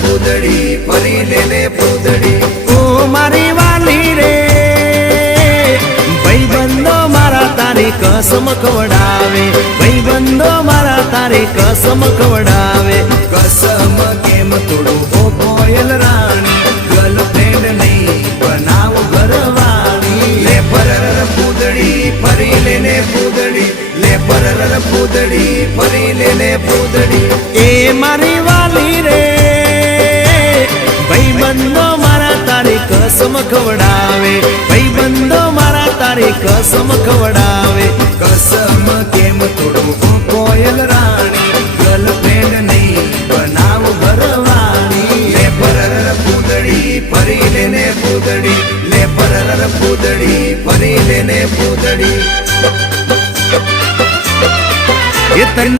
પૂદડી ફરી લેને પૂદડી ઓ મારી વાલી રે ભાઈબંધો મારા તારી કસમ ખવડાવે ભાઈબંધો મારા તારી કસમ ખવડાવે કસમ કેમ તોડું ઓ કોયલ રાણી ગર્લફ્રેન્ડ નહીં બનાવ ઘરવાળી લે પરર પૂદડી ફરી લેને પૂદડી લે પરર પૂદડી ફરી લેને પૂદડી એ મારી વાલી રે ભાઈબંધો મારા તારી કસમ ખવડાવે ભાઈબંધો મારા તારી કસમ ખવડાવે કસમ કેમ તોડું ઓ કોયલ